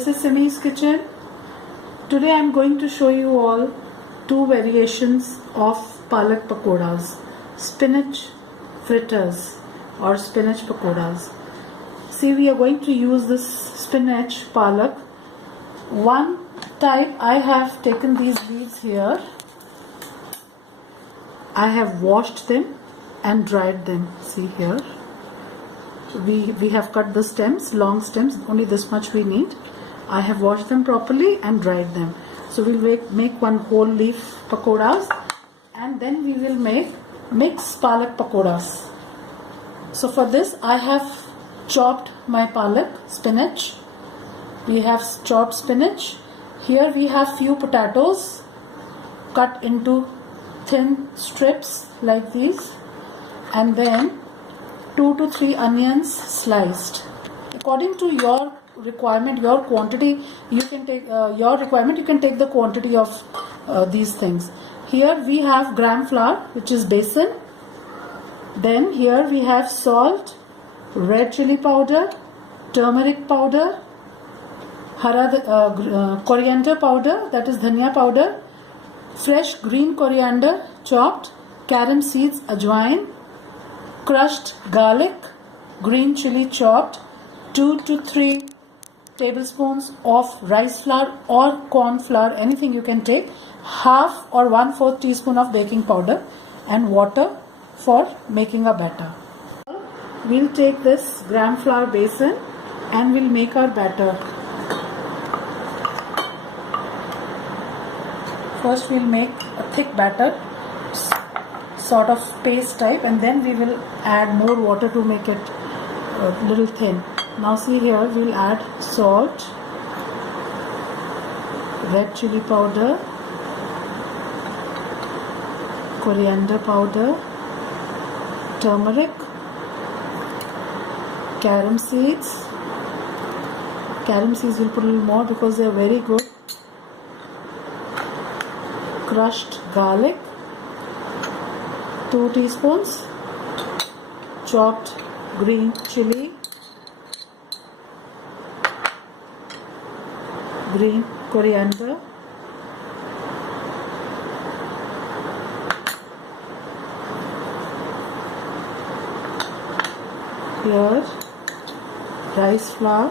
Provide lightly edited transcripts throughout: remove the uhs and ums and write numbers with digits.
This is Simi's kitchen. Today I am going to show you all two variations of palak pakodas, spinach fritters or spinach pakodas. See, we are going to use this spinach palak. One type, I have taken these leaves here. I have washed them and dried them. See here. We have cut the stems, long stems, only this much we need. I have washed them properly and dried them. So we'll make one whole leaf pakodas, and then we will make mixed palak pakodas. So for this I have chopped my palak, spinach. We have chopped spinach. Here we have few potatoes cut into thin strips like these, and then 2 to 3 onions sliced. According to your requirement, your quantity, you can take you can take the quantity of these things. Here we have gram flour, which is besan. Then here we have salt, red chili powder, turmeric powder, coriander powder, that is dhania powder, fresh green coriander chopped, carom seeds, ajwain, crushed garlic, green chili chopped, 2 to 3 tablespoons of rice flour or corn flour, anything you can take, half or 1/4 teaspoon of baking powder, and water for making a batter. We'll take this gram flour basin and we'll make our batter. First we'll make a thick batter, sort of paste type, and then we will add more water to make it a little thin. Now see here, we'll add salt, red chili powder, coriander powder, turmeric, carom seeds. Carom seeds we'll put a little more because they are very good. Crushed garlic, 2 teaspoons, chopped green chili, green coriander, here rice flour,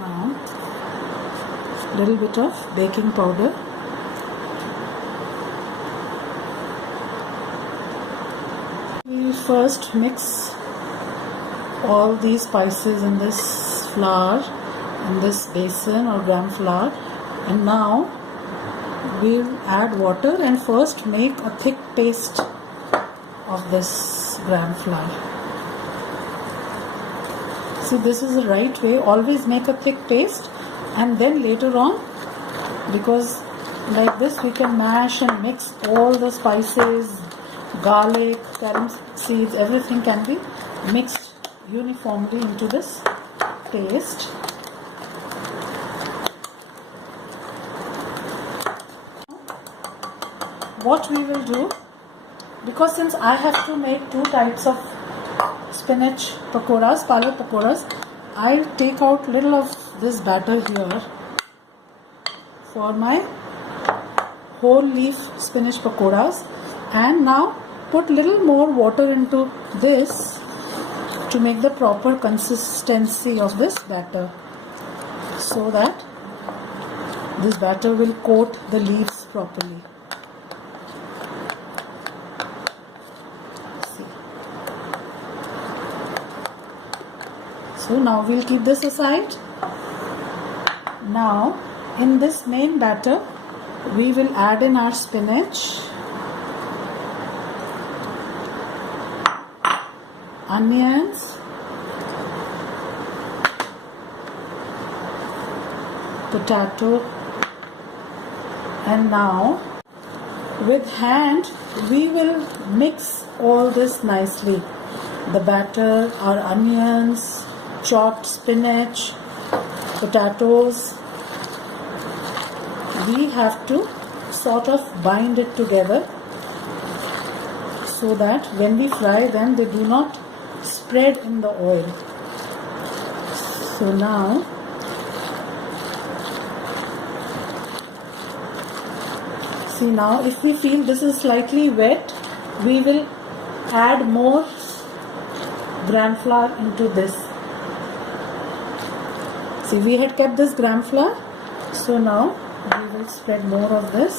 now little bit of baking powder, we first mix all these spices in this flour, in this basin or gram flour, and now we'll add water and first make a thick paste of this gram flour. See, this is the right way. Always make a thick paste, and then later on, because like this we can mash and mix all the spices, garlic, carom seeds, everything can be mixed uniformly into this paste. What we will do, because since I have to make two types of spinach pakodas, palak pakodas, I'll take out little of this batter here for my whole leaf spinach pakodas, and now put little more water into this to make the proper consistency of this batter, so that this batter will coat the leaves properly. See. So now we'll keep this aside. Now in this main batter we will add in our spinach, onions, potato, and now with hand we will mix all this nicely. The batter, our onions, chopped spinach, potatoes, we have to sort of bind it together so that when we fry them they do not spread in the oil. So now see, now if we feel this is slightly wet, we will add more gram flour into this. See, we had kept this gram flour, so now we will spread more of this.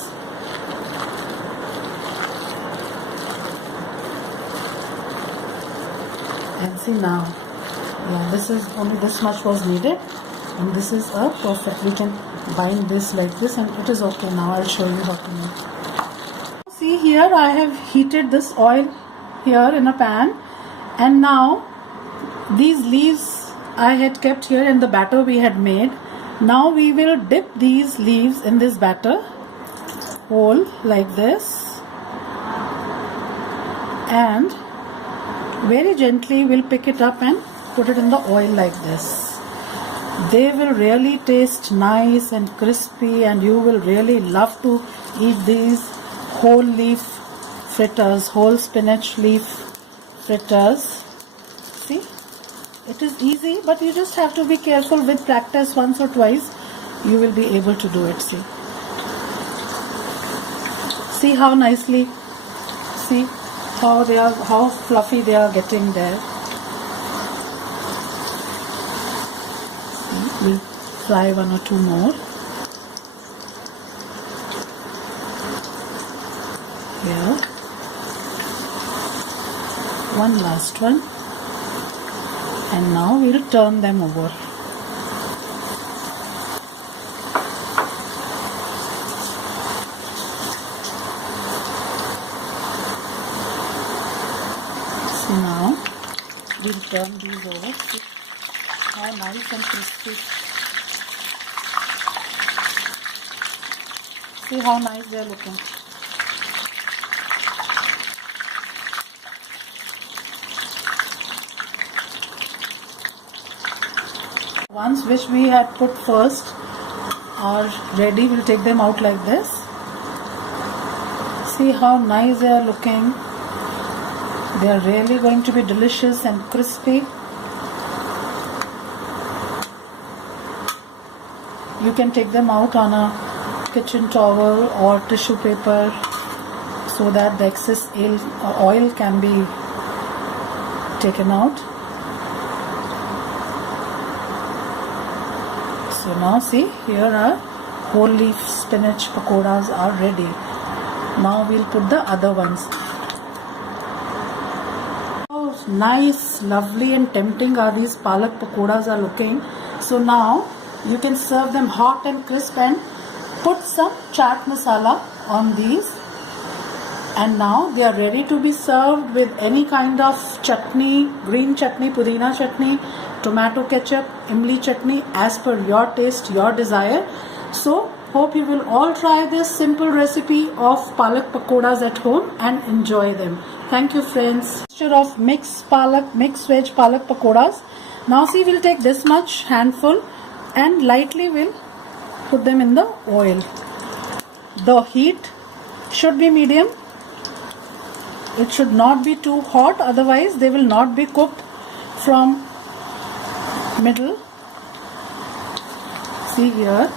And see now, yeah, this is only this much was needed, and this is a perfect. We can bind this like this, and it is okay. Now I'll show you how to make. See here, I have heated this oil here in a pan, and now these leaves I had kept here in the batter we had made. Now we will dip these leaves in this batter whole like this, and very gently we'll pick it up and put it in the oil like this. They will really taste nice and crispy, and you will really love to eat these whole leaf fritters, whole spinach leaf fritters. See, it is easy, but you just have to be careful. With practice, once or twice you will be able to do it. See how nicely, see how they are, how fluffy they are getting there. We'll fry one or two more. Here, one last one, and now we'll turn them over. So now we'll turn these over. See how nice and crispy. See how nice they are looking. Ones which we had put first are ready. We'll take them out like this. See how nice they are looking. They are really going to be delicious and crispy. You can take them out on a kitchen towel or tissue paper so that the excess oil can be taken out. So now see, here our whole leaf spinach pakoras are ready. Now we'll put the other ones. Oh, nice, lovely and tempting are these palak pakoras are looking. So now you can serve them hot and crisp and put some chaat masala on these. And now they are ready to be served with any kind of chutney, green chutney, pudina chutney, tomato ketchup, imli chutney, as per your taste, your desire. So hope you will all try this simple recipe of palak pakoras at home and enjoy them. Thank you, friends. Mixture of mixed veg palak pakoras. Now see, we'll take this much handful and lightly we'll put them in the oil. The heat should be medium. It should not be too hot, otherwise they will not be cooked from middle. See here.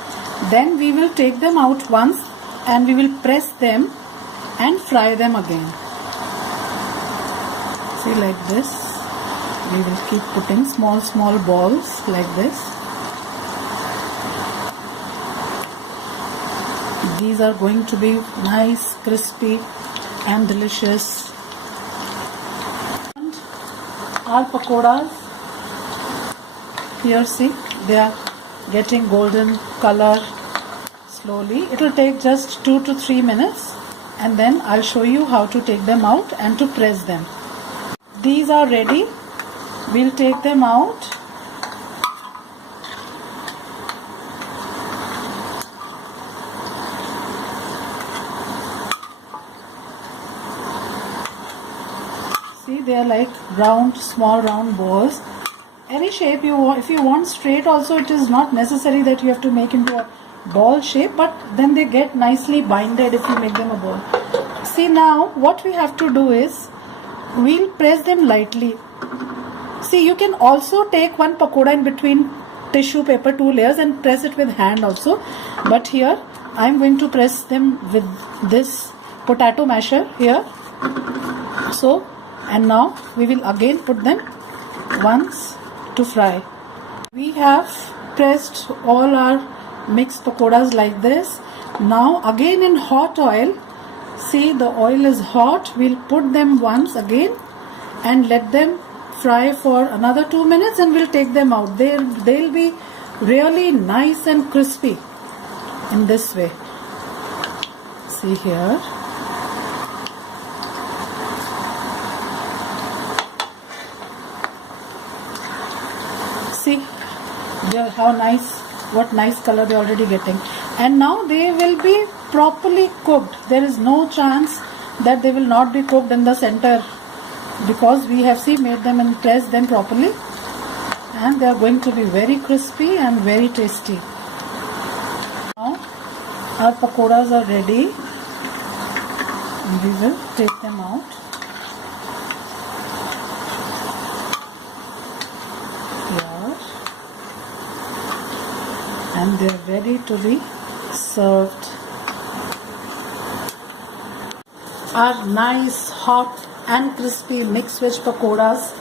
Then we will take them out once and we will press them and fry them again. See, like this. We will keep putting small balls like this. These are going to be nice, crispy and delicious. And our pakoras, here see, they are getting golden color slowly. It will take just 2 to 3 minutes, and then I'll show you how to take them out and to press them. These are ready. We'll take them out. See, they are like round, small round balls. Any shape you want. If you want straight also, it is not necessary that you have to make into a ball shape, but then they get nicely binded if you make them a ball. See, now what we have to do is we'll press them lightly. See, you can also take one pakoda in between tissue paper, 2 layers, and press it with hand also. But here I'm going to press them with this potato masher here. So, and now we will again put them once to fry. We have pressed all our mixed pakodas like this. Now again in hot oil, see the oil is hot, we'll put them once again and let them fry for another 2 minutes and we'll take them out. They'll be really nice and crispy in this way. See here. See how nice, what nice color they're already getting. And now they will be properly cooked. There is no chance that they will not be cooked in the center, because we have made them and pressed them properly, and they are going to be very crispy and very tasty. Now our pakodas are ready and we will take them out. Here, and they are ready to be served. Our nice hot and crispy mixed veg pakodas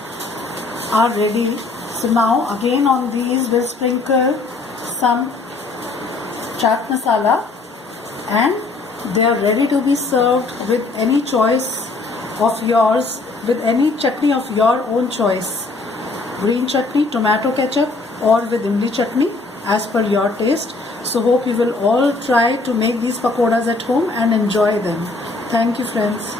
are ready. So now again on these we'll sprinkle some chaat masala, and they are ready to be served with any choice of yours, with any chutney of your own choice. Green chutney, tomato ketchup, or with imli chutney as per your taste. So hope you will all try to make these pakodas at home and enjoy them. Thank you, friends.